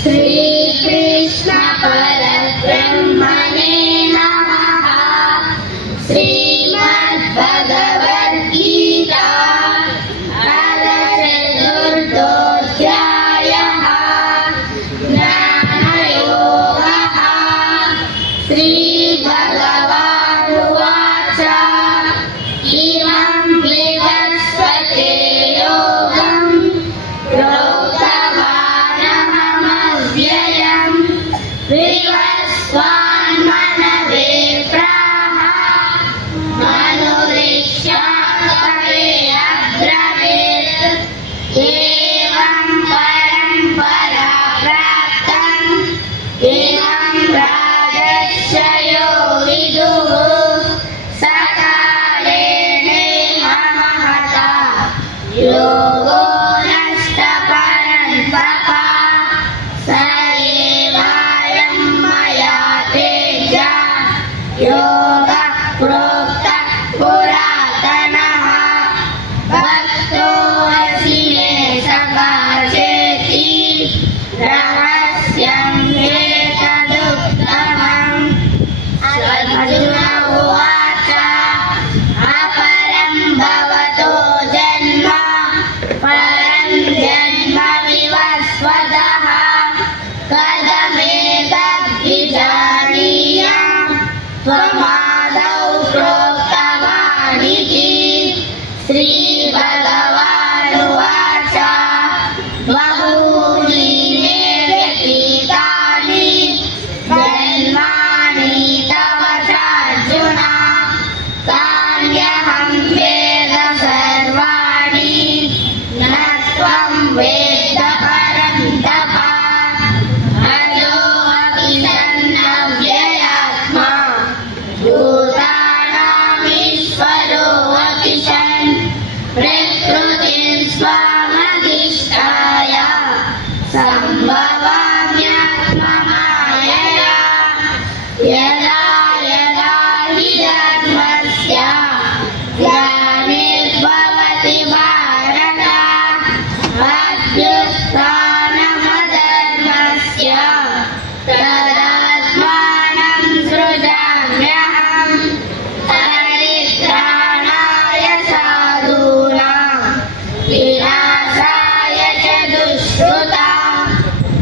श्रीकृष्ण परब्रह्मणे नमः। श्रीमद्भगवद्गीता चतुर्थोऽध्यायः। ज्ञानयोगः। श्रीभगवानुवाच इमं विवस्वते योगं प्रोक्तवानहमव्ययम् विवस्वान्मनवे प्राह मनुरिष्याकवे अब्रवीत् एवं परम्परा प्राप्तम् इमं राजर्षयो विदुः सकालेनेह महता योगो नष्टपरन्तपा स एवायं मया तेजा योगः प्रोक्तः पुरातनः भक्तोऽसि मे सखा चेति रहस्यम् एतदुत्तमम्। अर्जुन उवाच अपरं भवतो जन्म परं जन्म विवस्वतः कथमेतद्विजानीयाम् त्वमादौ प्रोक्तवानिति। श्रीभगवानुवाच बहूनि मे व्यतीतानि जन्मानि तव चार्जुन तान्यहं वेद सर्वाणि न त्वं वेत्त परन्तप। अजोऽपि सन्नव्ययात्मा भूतानामीश्वरोऽपि सन् प्रकृतिं स्वामधिष्ठाय सम्भवाम्यात्ममायया यदा यदा हि धर्मस्य ग्लानिर्भवति भारत अभ्युत्थानमधर्मस्य तदात्मानं सृजाम्यहम् परित्राणाय साधूनां विनाशाय च दुष्कृतां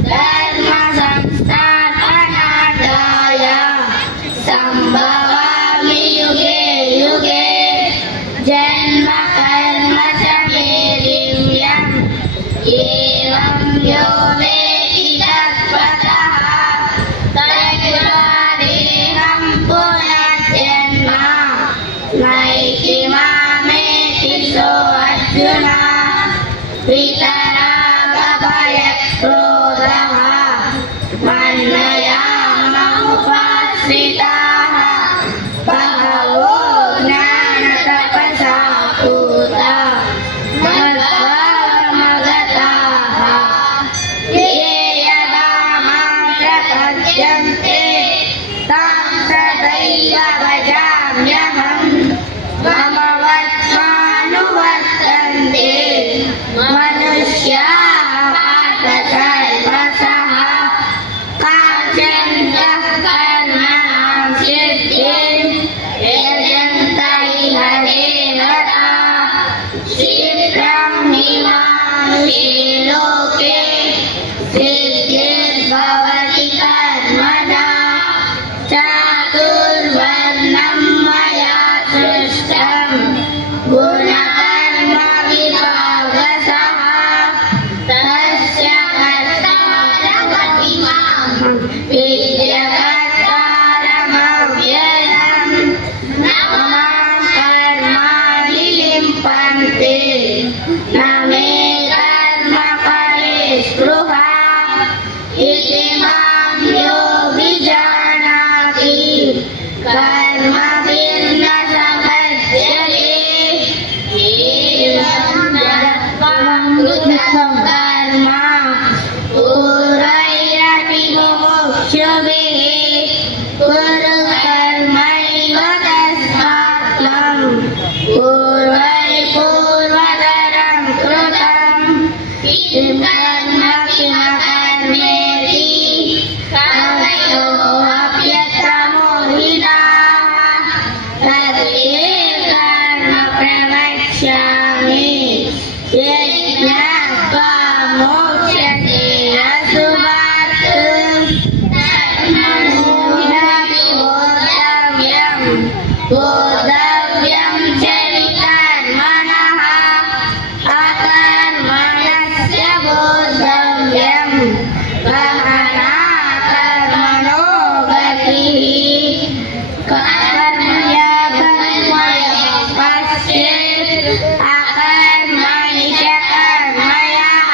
धर्मसंस्थापनार्थाय सम्भवामि युगे युगे। जन्म कर्म च मे दिव्यम् एवं यो वेत्ति तत्त्वतः तद्वादेहं पुनर्जन्म नैति मामेति सोऽर्जुन। वितरागभयक्रोधः मन्मया मुपाश्रिताः बहवो ज्ञानतपसा पूता मद्भावमगताः ये यदा मां प्रपद्यन्ते तां सदैव भजाम्यहम्। मम वर्त्मानुवर्तन्ते मनुष्याः पार्थ सर्वशः काञ्चनः कर्मणां सिद्धिं यजन्त इह देवता शीघ्रं हि मानुषे लोके सिद्धिर्भवति कर्मणा चातुर्वर्ण्यं मया सृष्टं गुणकर्म विभागशः तस्य कर्तारमतिमां विद्यकर्तारमव्ययम् न मां कर्माणि लिम्पन्ते न मे कर्मफले स्पृहा इति मां योऽभिजानाति कर्मभिर्न सपद्यते। एवं ज्ञात्वा कृतं कर्म पूर्वैरपि मुमुक्षुभिः कुरु कर्मैव तस्मात् त्वं पूर्वैः पूर्वतरं कृतं किं कर्म किमकर्मेति कवयो अप्यत्र मोहिताः तत्ते कर्म प्रवक्ष्यामि यज्ञत्वा मोक्ष्यते अशुभात् कर्मणोऽपि बोद्धव्यं च विकर्मणः अकर्मणस्य बोद्धव्यं गहना कर्मणो गतिः कर्मण्यकर्मणः पश्येत् अकर्मणि च कर्मयः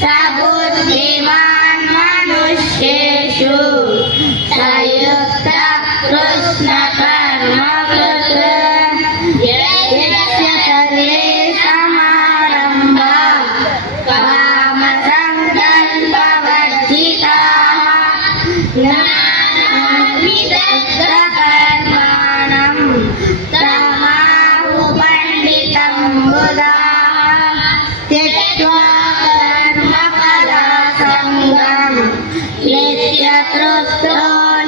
स बुद्धिमान् मनुष्येषु स युक्तः कृष्णकर्मकृत् यस्य सर्वे समारम्भाः कामसङ्कल्पवर्जिताः ज्ञानान्विदग्धकर्माणं तमाहु पण्डितं बुधाः त्यक्त्वा कर्मफलासङ्गं नित्यतृप्तो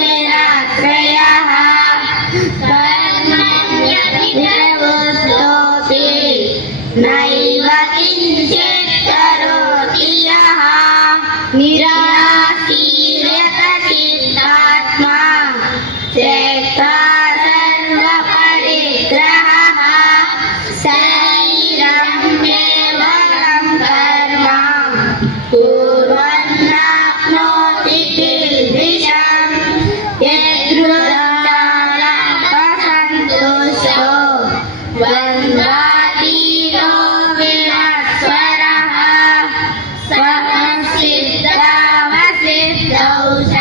निराश्रयः कर्मण्यभिप्रवृत्तोऽपि नैव किञ्चित् करोति यः निराशीर्यतचित्तात्मा त्यक्त्वा सर्वपरिग्रहः शरीरं केवलं कर्म कुर्वन्नाप्नोति किल्बिषम् यदृच्छासन्तुष्टो द्वन्द्वातीतो विनश्वरः स्वसिद्धमसिद्धौ च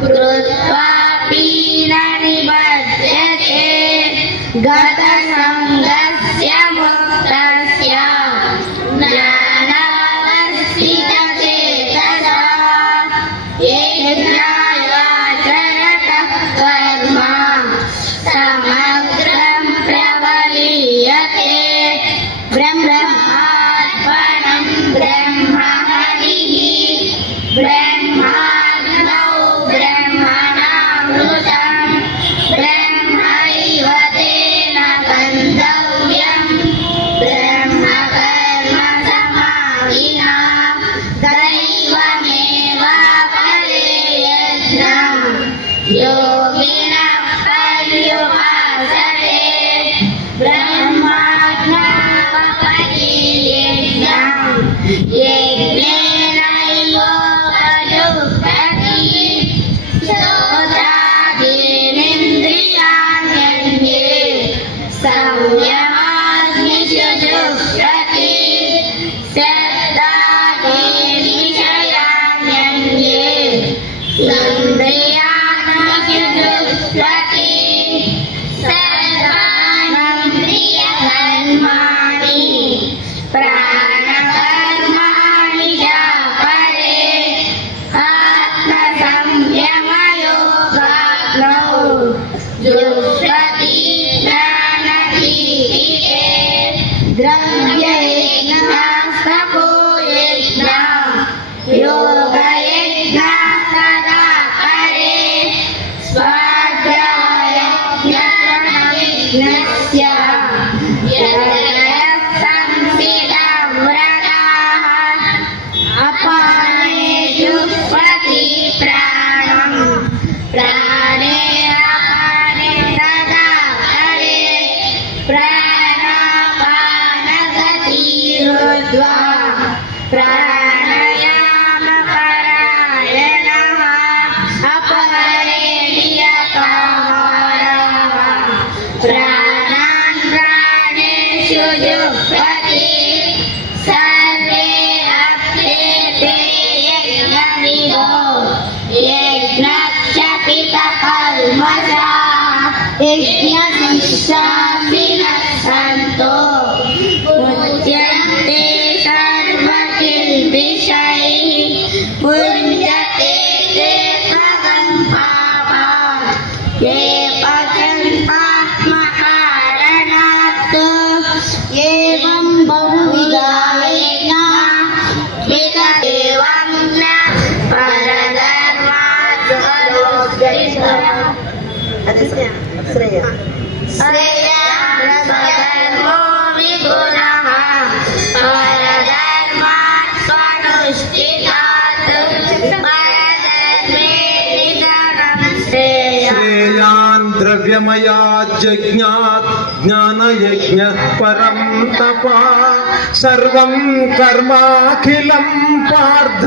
कृत्वापि न निबध्यते गतसङ्गस्य मुक्तस्य ज्ञानावस्थितचेतसा यज्ञायाचरतः कर्म समग्रं प्रवलीयते ब्रह्मार्पणं ब्रह्महविः ब्रह्माग्नौ ब्रह्मणामृतं ब्रह्मैव तेन गन्तव्यं ब्रह्मकर्मसमाधिना दैवमेवापरे यज्ञं योगिनः पर्युपासते ब्रह्माज्ञापरि यज्ञं यज्ञेनैवोपजुह्वति श्रोत्रादीनिन्द्रियाण्यन्ये संयमाग्निषु जुह्वति शब्दादीनिषयाण्यन्ये इन्द्रियाण्यन्ये जुह्वति सर्वाणीन्द्रियकर्माणि प्राणकर्माणि परे आत्मसंयमयोगाग्नौ जुह्वति ज्ञानदीपिते द्रव्ययज्ञस्तपो यज्ञः योगयज्ञः सदा परे स्वाध्यायज्ञस्य संसितं व्रताः अपाने जुह्वति प्राणं प्राणे अपाने सदा परे प्राणापानगतिरुद्ध्वा प्राणायामपरायणः अपरे नियताहारः प्राणान् प्राणेषु जुह्वति सर्वे अप्येते यज्ञविदो यज्ञक्षपितकल्मषाः यज्ञशिष्यामिनः सन्तो मुच्यन्ते सर्वकिल्बिषैः पुञ्जते ते भगं पापात् ये पचन्पात्मकारणात् एवं बहुविधा यज्ञाः శ్రేయాధర్మో విగుణః పరధర్మాత్ స్వనుష్ఠితాత్ పరధర్మే నిధనం శ్రేయాన్ ద్రవ్యమయా జజ్ఞాత్ జ్ఞానయజ్ఞ పరం తపా సర్వం కర్మాఖిలం పార్థ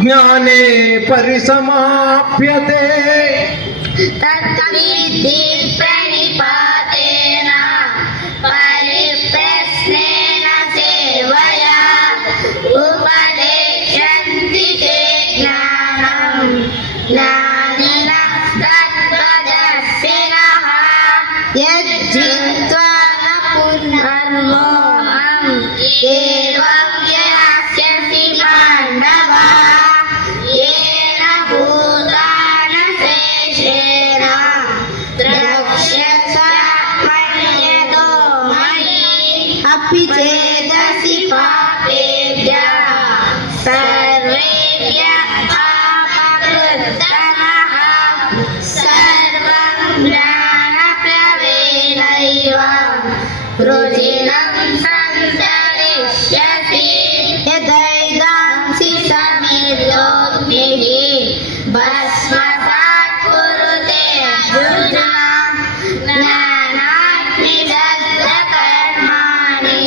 జ్ఞానే పరిసమాప్యతే తద్విద్ధి ప్రణిపాతేన పరిప్రశ్నేన సేవయా ఉపదేశంతి తే జ్ఞానం జ్ఞానినః తద్వదర్శినః యజ్జిత్వా న పునర్మోహం ఏవం యాస్యసి పాండవ ఏన భూతాన శేషేణ ద్రక్ష్యస్యాత్మన్యతో మయి అపి చేదసి పాపేభ్యః సర్వేభ్యః పాపకృత్తమః సర్వం జ్ఞానప్లవేనైవ వృజినం సంతరిష్యసి యదైదాంసి సమిర్యోగ్నిః భస్మసాత్ కురుతే అర్జున జ్ఞానాగ్ని దగ్ధకర్మాణి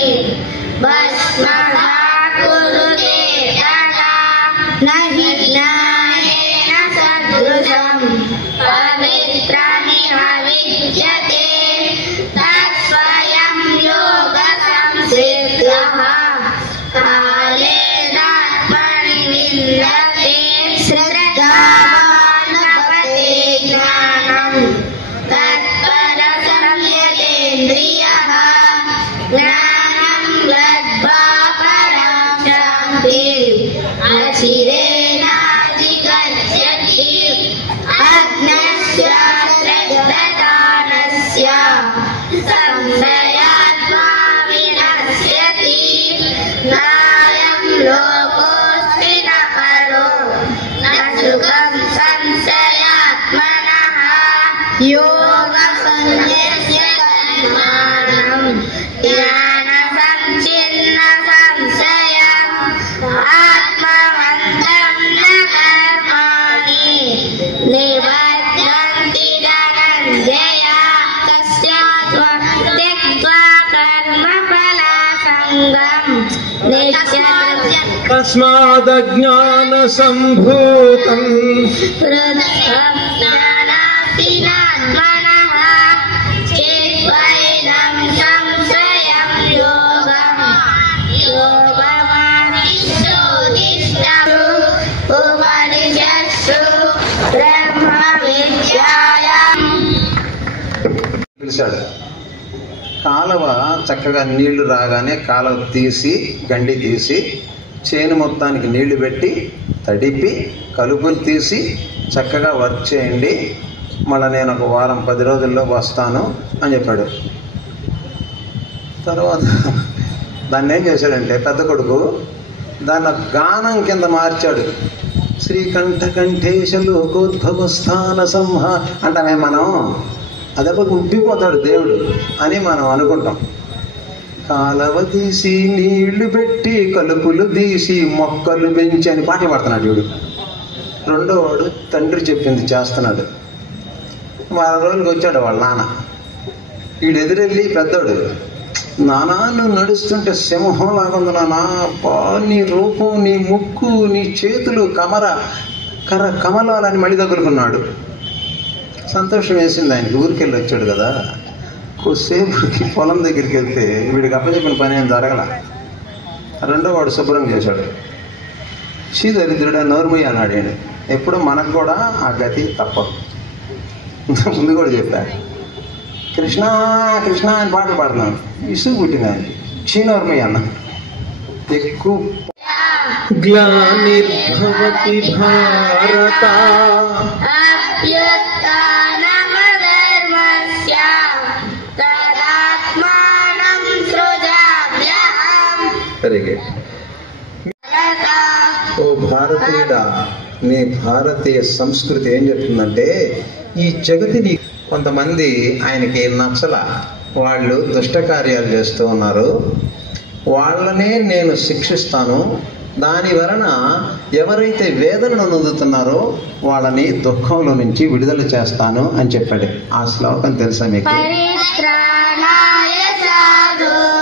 భస్మసాత్ కురుతే తదా నహి జ్ఞానేన సదృశం పవిత్రమిహ విద్యతే తత్స్వయం యోగ సంసిద్ధః కాలేనాత్మని విందతే శ్రద్ధావాన్ లభతే జ్ఞానం తత్పర సంయతేంద్రియః జ్ఞానం లబ్ధ్వా పరాం శాంతిం అచిరేణాధిగచ్చతి అజ్ఞస్య శ్రద్ధదానస్య సంశయాత్మా వినశ్యతి నాయం లోకోస్మి న పరో న సుఖం సంశయాత్మనః యోగ సంన్యస్య కర్మాణం జ్ఞాన సంచిన్న సంశయం ఆత్మవంతం న కర్మాణి నిబధ్నంతి ధనంజయ తస్యాత్మ త్యక్త్వా కర్మఫలాసంగం తస్మాదజ్ఞాన సంభూతం జ్ఞానాత్మనః చేత్వైనం సంశయం యోగం యోగమానిష్ఠోదిష్టం ఉపనిషత్సు బ్రహ్మ విద్యాయాం. పిలిచాడు. కాలువ చక్కగా నీళ్లు రాగానే కాలువ తీసి గండి తీసి చేను మొత్తానికి నీళ్లు పెట్టి తడిపి కలుపులు తీసి చక్కగా వర్క్ చేయండి, మళ్ళీ నేను ఒక వారం 10 రోజుల్లో వస్తాను అని చెప్పాడు. తర్వాత దాన్ని ఏం చేశాడంటే పెద్ద కొడుకు దాన్ని గానం కింద మార్చాడు. శ్రీకంఠ కంఠేశ లోకోద్భవస్థాన సంహ అంటామే మనం, అదొక ఉబ్బిపోతాడు దేవుడు అని మనం అనుకుంటాం. కాలవ తీసి నీళ్లు పెట్టి కలుపులు తీసి మొక్కలు పెంచి అని పాటలు పాడుతున్నాడు వీడు. రెండోవాడు తండ్రి చెప్పింది చేస్తున్నాడు. 10 రోజులకి వచ్చాడు వాళ్ళ నాన్న. వీడు ఎదురెళ్ళి పెద్దోడు, నానా నువ్వు నడుస్తుంటే సింహం లాగుంది నానా, నీ రూపం, నీ ముక్కు, నీ చేతులు కమలాలని మళ్ళీ తగులుకున్నాడు. సంతోషం వేసింది ఆయనకి. ఊరికెళ్ళి వచ్చాడు కదా, కొద్దిసేపుకి పొలం దగ్గరికి వెళ్తే వీడికి అప్పచెప్పిన పని ఏం జరగల. రెండో వాడు శుభ్రం చేశాడు. శ్రీదరిద్రుడు నోర్మయ్య అన్నాడు. ఈయన ఎప్పుడు మనకు కూడా ఆ గతి తప్పదు. ముందు కూడా చెప్పాడు, కృష్ణ కృష్ణ అని పాటలు పాడుతున్నాను. ఇసుగు పుట్టింది ఆయనకి. క్షీణోర్మయ్య అన్న ఎక్కువ గ్లానిర్భవతి భారత ఓ భారతీయుడా, నీ భారతీయ సంస్కృతి ఏం చెప్తుందంటే ఈ జగతిని కొంతమంది ఆయనకి నచ్చల, వాళ్ళు దుష్ట కార్యాలు చేస్తూ ఉన్నారు, వాళ్ళనే నేను శిక్షిస్తాను, దాని వలన ఎవరైతే వేదనను నొందుతున్నారో వాళ్ళని దుఃఖంలో నుంచి విడుదల చేస్తాను అని చెప్పాడు. ఆ శ్లోకం తెలుసా మీకు? పరిత్రాణాయ సాధూనాం